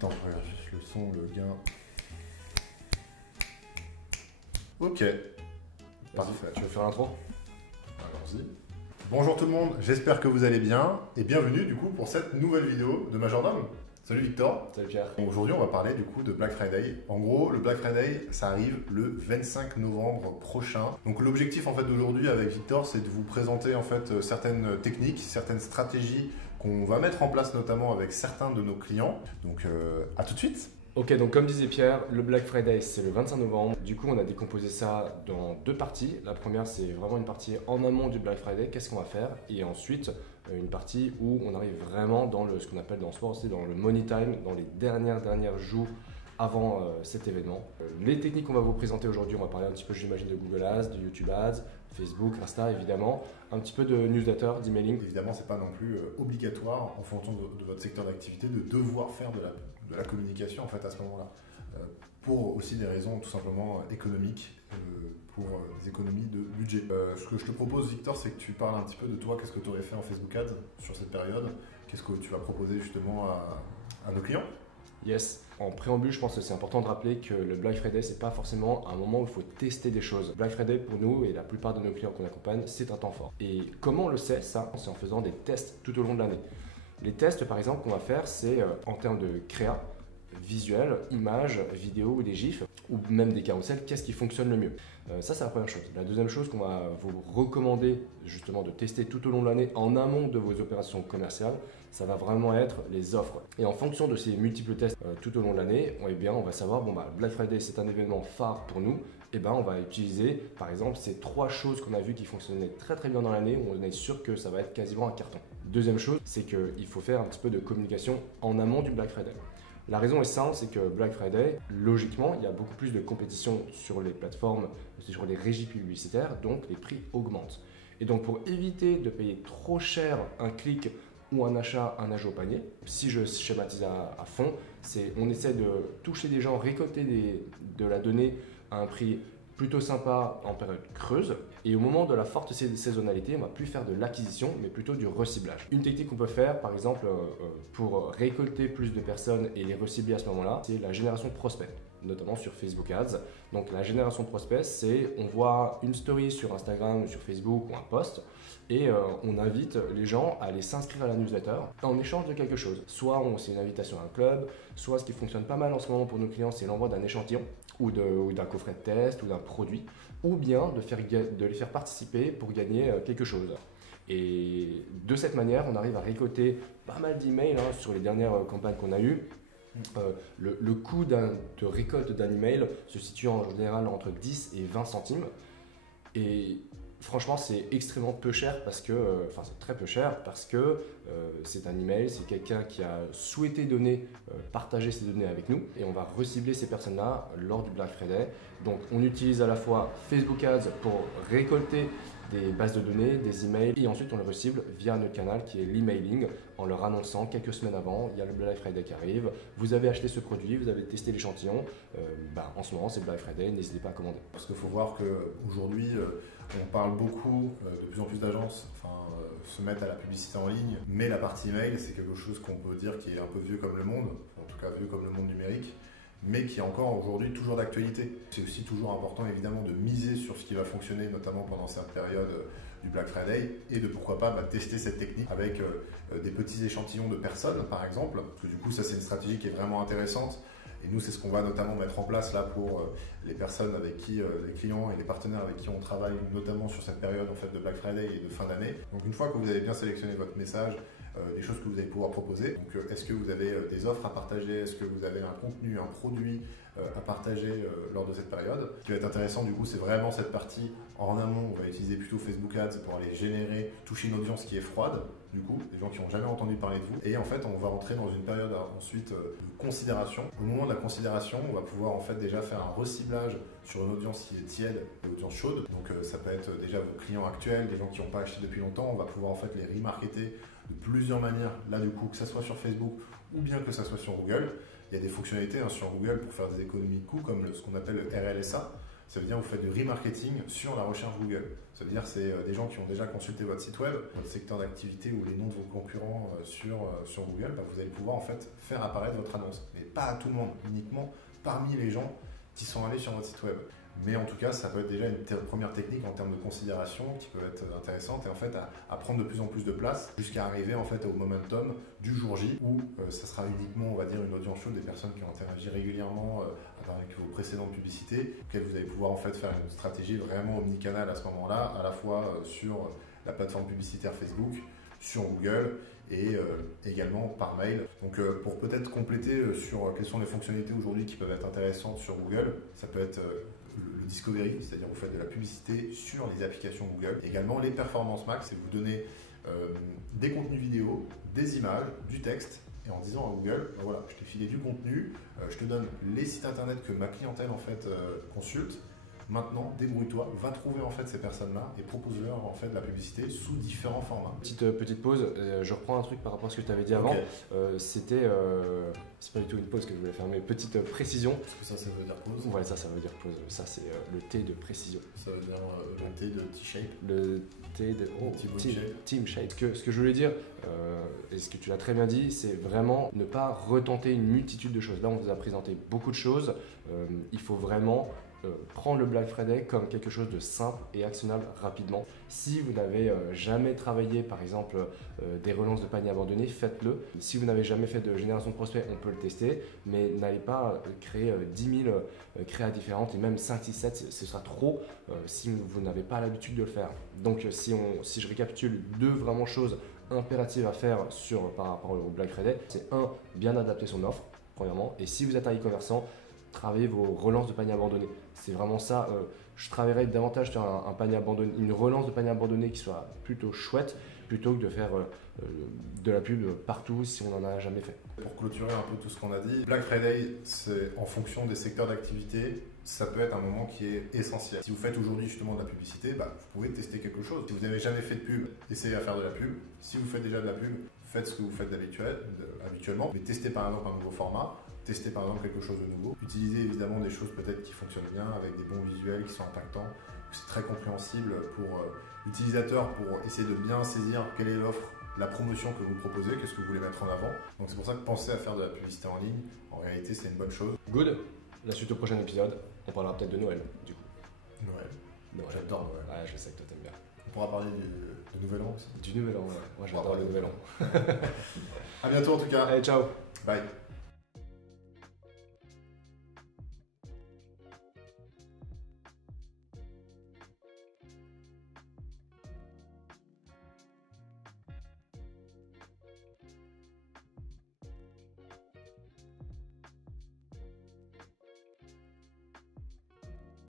Attends, je regarde juste le son, le gain. Ok. Parfait. Tu veux faire l'intro? Allons-y. Bonjour tout le monde, j'espère que vous allez bien et bienvenue du coup pour cette nouvelle vidéo de Majordome. Salut Victor. Salut Pierre. Aujourd'hui on va parler du coup de Black Friday. En gros, le Black Friday ça arrive le 25 novembre prochain. Donc l'objectif en fait d'aujourd'hui avec Victor, c'est de vous présenter en fait certaines techniques, certaines stratégies qu'on va mettre en place notamment avec certains de nos clients. Donc à tout de suite. Ok, donc comme disait Pierre, le Black Friday c'est le 25 novembre. Du coup, on a décomposé ça dans deux parties. La première, c'est vraiment une partie en amont du Black Friday, qu'est-ce qu'on va faire? Et ensuite, une partie où on arrive vraiment dans ce qu'on appelle dans le sport aussi, dans le money time, dans les derniers jours avant cet événement. Les techniques qu'on va vous présenter aujourd'hui, on va parler un petit peu, j'imagine, de Google Ads, de YouTube Ads, Facebook, Insta évidemment, un petit peu de newsletter, d'emailing. Évidemment, c'est pas non plus obligatoire en fonction de votre secteur d'activité de devoir faire de la communication en fait à ce moment-là. Pour aussi des raisons tout simplement économiques, pour des économies de budget. Ce que je te propose Victor, c'est que tu parles un petit peu de toi, qu'est-ce que tu aurais fait en Facebook Ads sur cette période, qu'est-ce que tu vas proposer justement à nos clients. Yes. En préambule, je pense que c'est important de rappeler que le Black Friday, c'est pas forcément un moment où il faut tester des choses. Black Friday, pour nous et la plupart de nos clients qu'on accompagne, c'est un temps fort. Et comment on le sait, ça? C'est en faisant des tests tout au long de l'année. Les tests, par exemple, qu'on va faire, c'est en termes de créa, visuel, images, vidéos ou des gifs, ou même des carousels, qu'est-ce qui fonctionne le mieux? Ça, c'est la première chose. La deuxième chose qu'on va vous recommander justement de tester tout au long de l'année en amont de vos opérations commerciales, ça va vraiment être les offres. Et en fonction de ces multiples tests tout au long de l'année, on va savoir, Black Friday, c'est un événement phare pour nous, on va utiliser par exemple ces trois choses qu'on a vues qui fonctionnaient très très bien dans l'année, où on est sûr que ça va être quasiment un carton. Deuxième chose, c'est qu'il faut faire un petit peu de communication en amont du Black Friday. La raison est simple, c'est que Black Friday, logiquement, il y a beaucoup plus de compétition sur les plateformes, sur les régies publicitaires, donc les prix augmentent. Et donc pour éviter de payer trop cher un clic ou un achat au panier, si je schématise à fond, on essaie de toucher des gens, récolter de la donnée à un prix plutôt sympa en période creuse, et au moment de la forte saisonnalité, on va plus faire de l'acquisition, mais plutôt du reciblage. Une technique qu'on peut faire, par exemple, pour récolter plus de personnes et les recibler à ce moment-là, c'est la génération de prospects, notamment sur Facebook Ads. Donc la génération de prospects, c'est on voit une story sur Instagram ou sur Facebook ou un post, et on invite les gens à aller s'inscrire à la newsletter en échange de quelque chose. Soit c'est une invitation à un club, soit ce qui fonctionne pas mal en ce moment pour nos clients, c'est l'envoi d'un échantillon ou d'un coffret de test ou d'un produit, ou bien de les faire participer pour gagner quelque chose. Et de cette manière, on arrive à récolter pas mal d'emails sur les dernières campagnes qu'on a eues. Le coût de récolte d'un email se situe en général entre 10 et 20 centimes. Et franchement, c'est extrêmement peu cher parce que, c'est très peu cher parce que c'est un email, c'est quelqu'un qui a souhaité partager ses données avec nous, et on va recibler ces personnes-là lors du Black Friday. Donc, on utilise à la fois Facebook Ads pour récolter des bases de données, des emails, et ensuite on les recible via notre canal qui est l'emailing, en leur annonçant quelques semaines avant, il y a le Black Friday qui arrive, vous avez acheté ce produit, vous avez testé l'échantillon, en ce moment c'est Black Friday, n'hésitez pas à commander. Parce qu'il faut voir qu'aujourd'hui, on parle beaucoup, de plus en plus d'agences se mettent à la publicité en ligne, mais la partie email, c'est quelque chose qu'on peut dire qui est un peu vieux comme le monde, en tout cas vieux comme le monde numérique, mais qui est encore aujourd'hui toujours d'actualité. C'est aussi toujours important évidemment de miser sur ce qui va fonctionner, notamment pendant cette période du Black Friday, et de pourquoi pas tester cette technique avec des petits échantillons de personnes par exemple, parce que du coup ça c'est une stratégie qui est vraiment intéressante. Et nous, c'est ce qu'on va notamment mettre en place là pour les personnes avec qui, les clients et les partenaires avec qui on travaille, notamment sur cette période en fait de Black Friday et de fin d'année. Donc une fois que vous avez bien sélectionné votre message, les choses que vous allez pouvoir proposer, donc est-ce que vous avez des offres à partager, est-ce que vous avez un contenu, un produit à partager lors de cette période. Ce qui va être intéressant du coup, c'est vraiment cette partie en amont. On va utiliser plutôt Facebook Ads pour aller générer, toucher une audience qui est froide, du coup, des gens qui n'ont jamais entendu parler de vous. Et en fait, on va entrer dans une période ensuite de considération. Au moment de la considération, on va pouvoir en fait déjà faire un reciblage sur une audience qui est tiède et une audience chaude. Donc ça peut être déjà vos clients actuels, des gens qui n'ont pas acheté depuis longtemps. On va pouvoir en fait les remarketer de plusieurs manières. Là du coup, que ça soit sur Facebook ou bien que ça soit sur Google. Il y a des fonctionnalités sur Google pour faire des économies de coûts, comme ce qu'on appelle le RLSA. Ça veut dire que vous faites du remarketing sur la recherche Google. Ça veut dire que c'est des gens qui ont déjà consulté votre site web, votre secteur d'activité ou les noms de vos concurrents sur Google. Bah, vous allez pouvoir en fait faire apparaître votre annonce. Mais pas à tout le monde, uniquement parmi les gens qui sont allés sur votre site web. Mais en tout cas, ça peut être déjà une première technique en termes de considération qui peut être intéressante et en fait à prendre de plus en plus de place jusqu'à arriver en fait au momentum du jour J où ça sera uniquement, on va dire, une audience chaude des personnes qui ont interagi régulièrement avec vos précédentes publicités, auxquelles vous allez pouvoir en fait faire une stratégie vraiment omnicanale à ce moment-là, à la fois sur la plateforme publicitaire Facebook, sur Google et également par mail. Donc pour peut-être compléter sur quelles sont les fonctionnalités aujourd'hui qui peuvent être intéressantes sur Google, ça peut être le discovery, c'est-à-dire vous faites de la publicité sur les applications Google. Également les performances max, c'est vous donner des contenus vidéo, des images, du texte, et en disant à Google, ben voilà, je t'ai filé du contenu, je te donne les sites internet que ma clientèle en fait consulte. Maintenant, débrouille-toi, va trouver en fait ces personnes-là et propose-leur en fait de la publicité sous différents formats. Petite pause, je reprends un truc par rapport à ce que tu avais dit avant. C'est pas du tout une pause que je voulais faire, mais petite précision. Parce que ça veut dire pause. Ouais, ça veut dire pause. Ça, c'est le T de précision. Ça veut dire le T de T-shape. Le T de team shape. Ce que je voulais dire, et ce que tu l'as très bien dit, c'est vraiment ne pas retenter une multitude de choses. Là, on vous a présenté beaucoup de choses. Il faut vraiment prendre le Black Friday comme quelque chose de simple et actionnable rapidement. Si vous n'avez jamais travaillé par exemple des relances de panier abandonnés, faites-le. Si vous n'avez jamais fait de génération de prospects, on peut le tester, mais n'allez pas créer 10 000 créas différentes et même 5, 6, 7, ce sera trop si vous n'avez pas l'habitude de le faire. Donc si je récapitule deux vraiment choses impératives à faire par rapport au Black Friday, c'est bien adapter son offre, premièrement, et si vous êtes un e-commerçant, travaillez vos relances de panier abandonnés. C'est vraiment ça. Je travaillerai davantage sur un panier abandonné, une relance de panier abandonné qui soit plutôt chouette, plutôt que de faire de la pub partout si on n'en a jamais fait. Pour clôturer un peu tout ce qu'on a dit, Black Friday, c'est en fonction des secteurs d'activité, ça peut être un moment qui est essentiel. Si vous faites aujourd'hui justement de la publicité, vous pouvez tester quelque chose. Si vous n'avez jamais fait de pub, essayez à faire de la pub. Si vous faites déjà de la pub, faites ce que vous faites habituellement, mais testez par exemple un nouveau format. Tester par exemple quelque chose de nouveau. Utilisez évidemment des choses peut-être qui fonctionnent bien avec des bons visuels qui sont impactants. C'est très compréhensible pour l'utilisateur pour essayer de bien saisir quelle est l'offre, la promotion que vous proposez, qu'est-ce que vous voulez mettre en avant. Donc c'est pour ça que pensez à faire de la publicité en ligne. En réalité, c'est une bonne chose. Good. La suite au prochain épisode, on parlera peut-être de Noël du coup. Noël. J'adore Noël. Ouais, je sais que toi t'aimes bien. On pourra parler du Nouvel An aussi. Du Nouvel An, ouais. Moi j'adore le Nouvel An. À bientôt en tout cas. Allez, ciao. Bye.